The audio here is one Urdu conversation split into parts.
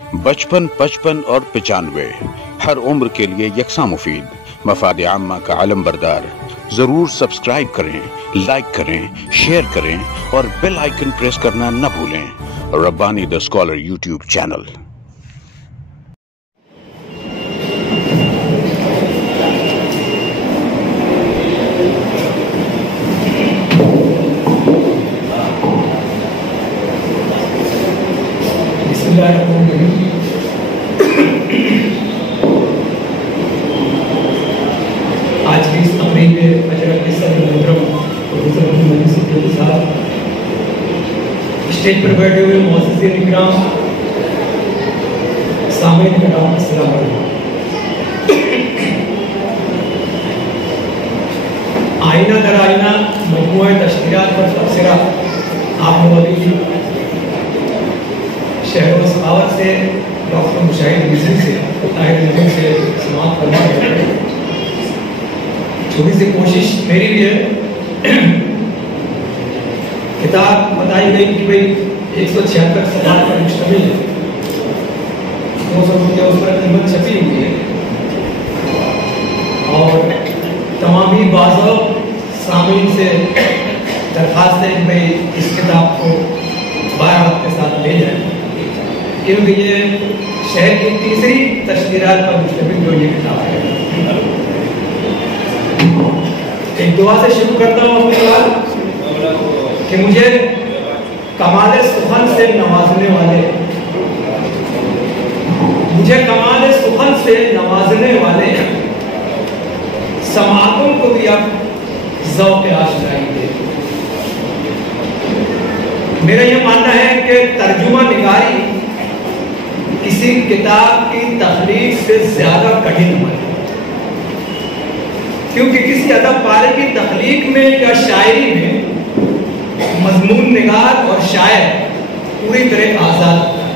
55 55 اور 95 ہر عمر کے لیے یکساں مفید مفاد عامہ کا علم بردار. ضرور سبسکرائب کریں، لائک کریں، شیئر کریں اور بیل آئیکن پریس کرنا نہ بھولیں. ربانی دا اسکالر یوٹیوب چینل. آج کی اس تقریب میں حضرت صدر محترم پروفیسر محمد صدیقی صاحب، اسٹیج پر بیٹھے ہوئے معززین اکرام، سامعین کرام، السلام علیکم. آئینہ در آئینہ مجموعہ تشکیلات پر تبصرہ آپ مولوی شہر و سخاوت سے ڈاکٹر مشاہد مصری سے طاہر نظم سے سماعت فرما رہے ہیں. چھوٹی سی کوشش میری بھی ہے. کتاب بتائی گئی کہ بھئی 176 صفحات پر مشتمل ہے. 200 روپے اس پر قیمت چھپی ہوئی ہے اور تمامی بعض سامعین سے درخواست ہے کہ بھئی اس کتاب کو بارہ کے ساتھ لے جائیں، کیونکہ یہ شہر کی تیسری تشکیلات پر مشتمل جو یہ کتاب ہے. ایک دعا سے شروع کرتا ہوں اپنی بات کہ مجھے کمال سخن سے نوازنے والے، مجھے کمال سخن سے نوازنے والے سماعتوں کو بھی اب ذوق آشنائی دے. میرا یہ ماننا ہے کہ ترجمہ نگاری کسی کتاب کی تخلیق سے زیادہ کٹھن ہے، کیونکہ کسی ادب پارے کی تخلیق میں یا شاعری میں مضمون نگار اور شاعر پوری طرح آزاد ہوتا ہے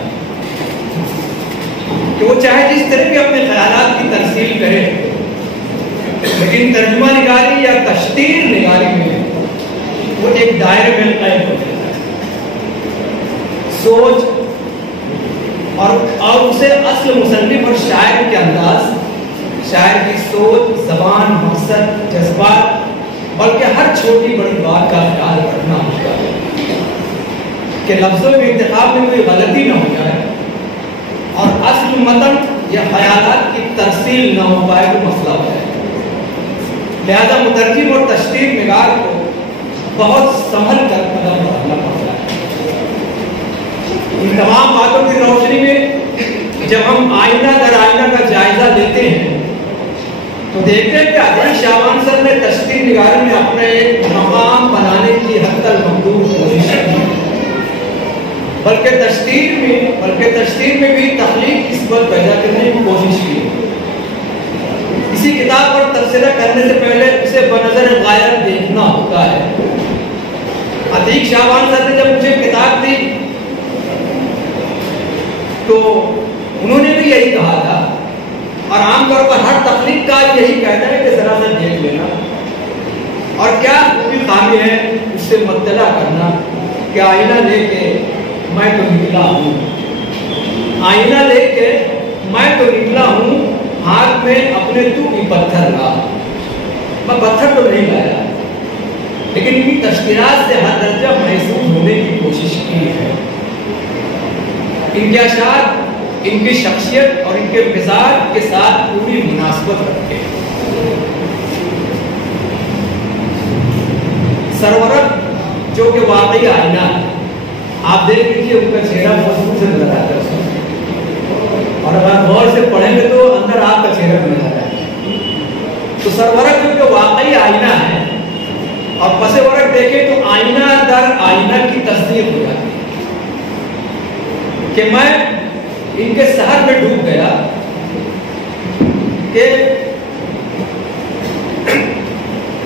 کہ وہ چاہے جس طرح بھی اپنے خیالات کی ترسیل کرے، لیکن ترجمہ نگاری یا تشتیر نگاری میں وہ ایک دائرے میں قید ہو جاتا ہے. سوچ اور اسے اصل مصنف اور شاعر کے انداز، شاعر کی سوچ، زبان، مقصد، جذبات، بلکہ ہر چھوٹی بڑی بات کا خیال رکھنا ہوتا ہے کہ لفظوں کے انتخاب میں کوئی غلطی نہ ہو جائے اور اصل متن یا خیالات کی ترسیل نہ ہو پائے تو مسئلہ ہو جائے. لہذا مترجم اور تشتیر نگار کو بہت سنبھل کر قدم بڑھانا پڑتا ہے. ان تمام باتوں کی روشنی میں جب ہم آئینہ در آئینہ کا جائزہ لیتے ہیں تو دیکھتے ہیں کہ عزیز شاہوان صاحب نے تشتیر نگاری میں اپنے ایک مقام بنانے کی حد المحدود کوشش کی، بلکہ تشتیر میں بھی تخلیق نسبت پیدا کرنے کی کوشش کی. کسی کتاب پر تبصرہ کرنے سے پہلے اسے بنظر غائب دیکھنا ہوتا ہے. عتیق شاہوان صاحب نے جب مجھے کتاب دی تو انہوں نے بھی یہی کہا تھا، اور عام طور پر ہر تخلیق کا یہی کہتا ہے کہ ذرا سا دیکھ لینا اور کیا کوئی خامی ہے اس سے مطلع کرنا کہ آئینہ لے کے میں تو نکلا ہوں، آئینہ لے کے میں تو نکلا ہوں، ہاتھ میں اپنے تو کی پتھر لا. میں پتھر تو نہیں لایا، لیکن ان تشکیلات سے ہر درجہ محسوس ہونے کی کوشش کی ہے. ان کے اشعار ان کی شخصیت اور ان کے مزاج کے ساتھ پوری مناسبت رکھتے ہیں. سرورت جو کہ واقعی آئینہ ہے، آپ دیکھ لیجیے ان کا چہرہ بہت دور سے نظر آتا ہے اور اگر غور سے پڑھیں گے تو اندر آپ کا چہرہ نظر آتا ہے. تو سرورت جو کہ واقعی آئینہ ہے اور پس ورق دیکھیں تو آئینہ در آئینہ کی تصدیق ہو جاتی ہے کہ میں ان کے سحر میں ڈوب گیا کہ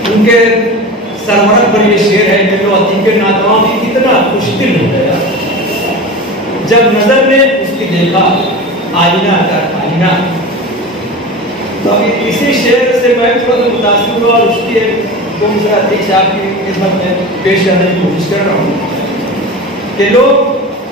ان کے سرورت پر یہ شعر ہے کہ جو عتیق ناتواں بھی اتنا خوش دل ہو گیا جب نظر نے اس کی دیکھا آئینہ در آئینہ. تو اسی شعر سے میں تھوڑا سا متاثر ہوا اور اس کی دو مصرع عتیق صاحب کی خدمت میں پیش کرنے کی کوشش کر رہا ہوں کہ لوگ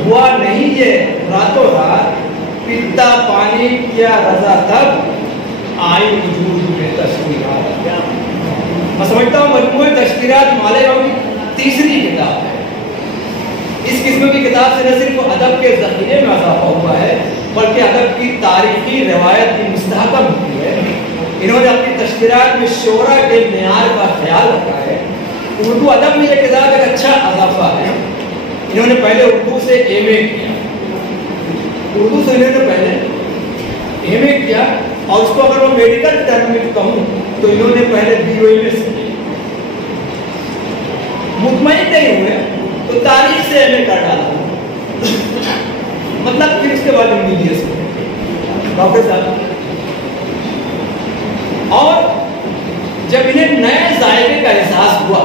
ہوا نہیں یہ راتوں رات، پیتا پانی کیا رضا تب آئی وجود میں تشکیلات۔ میں سمجھتا ہوں مجموعہ تشکیلات مالیگاؤں کی تیسری کتاب ہے۔ اس قسم کی کتاب سے نہ صرف ادب کے ذخیرے میں اضافہ ہوا ہے بلکہ ادب کی تاریخی روایت کی مستحکم ہوئی ہے۔ انہوں نے اپنی تشکیلات میں شعرا کے معیار کا خیال رکھا ہے۔ اردو ادب میں یہ کتاب ایک اچھا اضافہ ہے۔ انہوں نے پہلے اردو سے ایم اے کیا، اردو سے انہوں نے پہلے ایم اے کیا، اور اس کو اگر میں میڈیکل ٹرم میں کہوں تو انہوں نے پہلے بی او ایم ایس کیا۔ مطمئن نہیں ہوئے تو تاریخ سے ایم اے کر ڈالا، مطلب پھر اس کے بعد M B B S doctor صاحب۔ اور جب انہیں نئے ذائقے کا احساس ہوا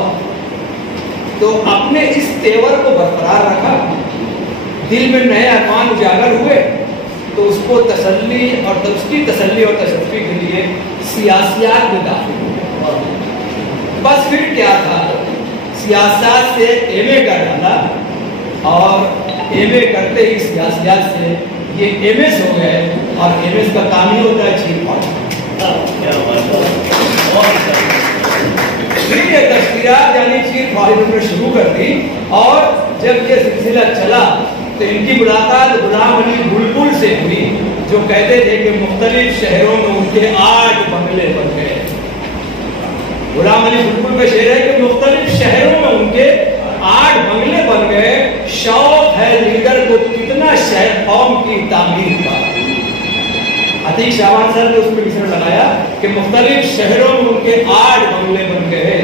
تو اپنے اس تیور کو برقرار رکھا، دل میں نئے ارمان اجاگر ہوئے تو اس کو تسلی اور اس کی تسلی اور تشفی کے لیے سیاسیات میں داخل ہوئے۔ بس پھر کیا تھا، سیاست سے ایم اے کر ڈالا اور ایم اے کرتے ہی سیاسیات سے یہ ایم ایس ہو گئے، اور ایم ایس کا کام ہی ہوتا ہے چیف پالیسی۔ پھر یہ تشکیلات یعنی چیف پالیسی میں شروع کر دی، اور جب یہ سلسلہ چلا تو ان کی ملاقات غلام علی بلبل سے ہوئی، جو کہتے تھے کہ مختلف شہروں میں ان کے 8 بنگلے بن گئے۔ غلام علی بلبل کا شعر ہے کہ مختلف شہروں میں ان کے 8 بنگلے بن گئے، شوق ہے لیڈر کو کتنا شہر قوم کی تعمیر کا۔ عتیق شعبان صاحب نے اس میں مصرع لگایا کہ مختلف شہروں میں ان کے 8 بنگلے بن گئے،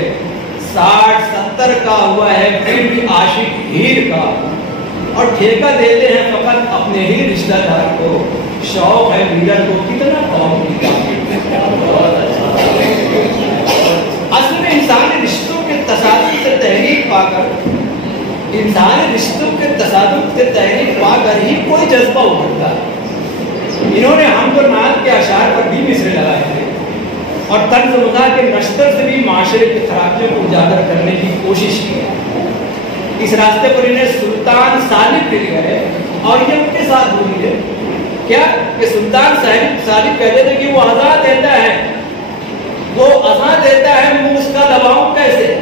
60-70 کا ہوا ہے پھر بھی عاشق ہیر کا، اور ٹھیکہ دیتے ہیں فقط اپنے ہی رشتہ دار کو، شوق ہے لیڈر کو کتنا قوم کی تعمیر کا۔ اصل میں انسانی رشتوں کے تصادم سے تحریک پا کر، انسانی رشتوں کے تصادم سے تحریک پا کر ہی کوئی جذبہ ابھرتا ہے۔ انہوں نے حمد و نعت کے اشعار پر بھی مصرے لگائے تھے، اور طنز و مزاح کے نشتر سے بھی معاشرے کی خرابیوں کو اجاگر کرنے کی کوشش کی۔ اس راستے پر انہیں سلطان سالب مل گئے، اور یہ ان کے ساتھ ہوئی ہے کیا کہ سلطان سالب کہتے تھے کہ وہ آزاد دیتا ہے، وہ اذان دیتا ہے، منہ اس کا دباؤں کیسے؟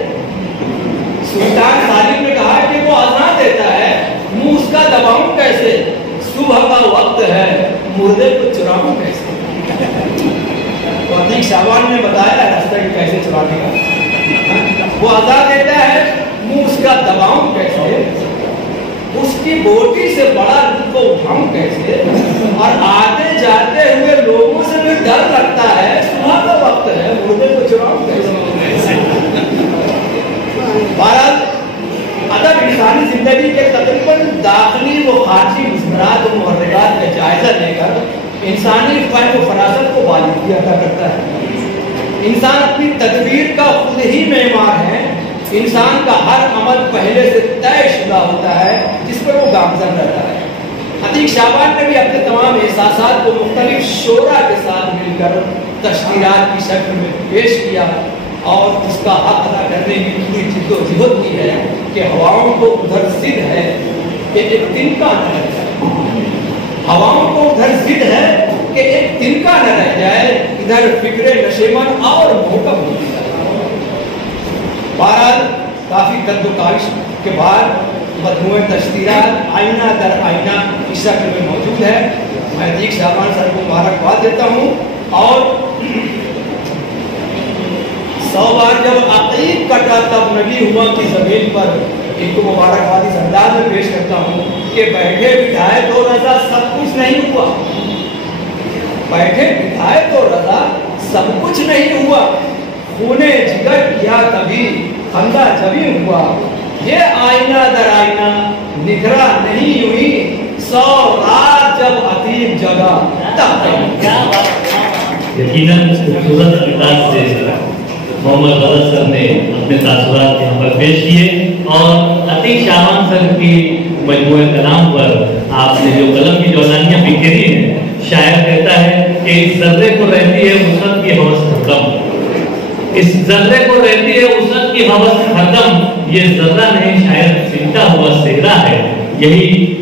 سلطان سالم نے کہا کہ وہ اذان دیتا ہے، منہ اس کا دباؤں کیسے؟ صبح کا وقت ہے، مردے کو چراؤں کیسے؟ تو عتیق شعبان نے بتایا راستہ کہ کیسے چرانے کا۔ وہ اذان دیتا ہے، منہ اس کا دباؤں کیسے؟ اس کی بوٹی سے بڑا لطف اٹھاؤں کیسے؟ اور آتے جاتے ہوئے لوگوں سے بھی ڈر لگتا ہے، صبح کا وقت ہے، مردے کو چراؤں کیسے؟ بہرحال ادب انسانی زندگی کے تقریباً داخلی و خارجی مضمرات و محرکات کا جائزہ لے کر انسانی فہم و فراست کو بالغی عطا کرتا ہے۔ انسان اپنی تدبیر کا خود ہی معمار ہے، انسان کا ہر عمل پہلے سے طے شدہ ہوتا ہے جس پر وہ گامزن رہتا ہے۔ عتیق شعبان نے بھی اپنے تمام احساسات کو مختلف شعراء کے ساتھ مل کر تشکیلات کی شکل میں پیش کیا، اور اس کا حق ادا کرنے کی پوری جد و جہد کی ہے کہ ہواؤں کو ادھر ضد ہے کہ ایک تنکا نہ رہ جائے، ہواؤں کو ادھر ضد ہے کہ ایک تنکا نہ رہ جائے، ادھر فکر نشیمن اور محکم ہو جائے۔ بہرحال کافی قد و کاوش کے بعد مجموعہ تشکیلات آئینہ در آئینہ اس شکل میں موجود ہے۔ میں عتیق شعبان صاحب کو مبارکباد دیتا ہوں، اور 100 بار جب عقیق کٹا تب نبی ہوا کی زمین پر، ان کو مبارکباد اس انداز میں پیش کرتا ہوں کہ بیٹھے بٹھائے تو رضا سب کچھ نہیں ہوا، بیٹھے بٹھائے تو رضا سب کچھ نہیں ہوا، خونے جگر کیا تبھی خندہ جبھی ہوا، یہ آئینہ در آئینہ نکھرا نہیں یوں ہی، 100 رات جب عتیق جگہ تب یقیناً خوبصورت انداز سے محمد غزل صاحب نے اپنے تاثرات یہاں پر پیش کیے، اور عتیق شعبان صاحب کی مجموعہ کلام پر آپ نے جو قلم کی جولانیاں بکھیری ہیں، شاعر کہتا ہے کہ اس ذرے کو رہتی ہے وسعت کی ہوس ہردم، اس ذرے کو رہتی ہے وسعت کی ہوس ہردم، یہ ذرہ نہیں شاید سمٹا ہوا صحرا ہے، یہی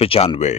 95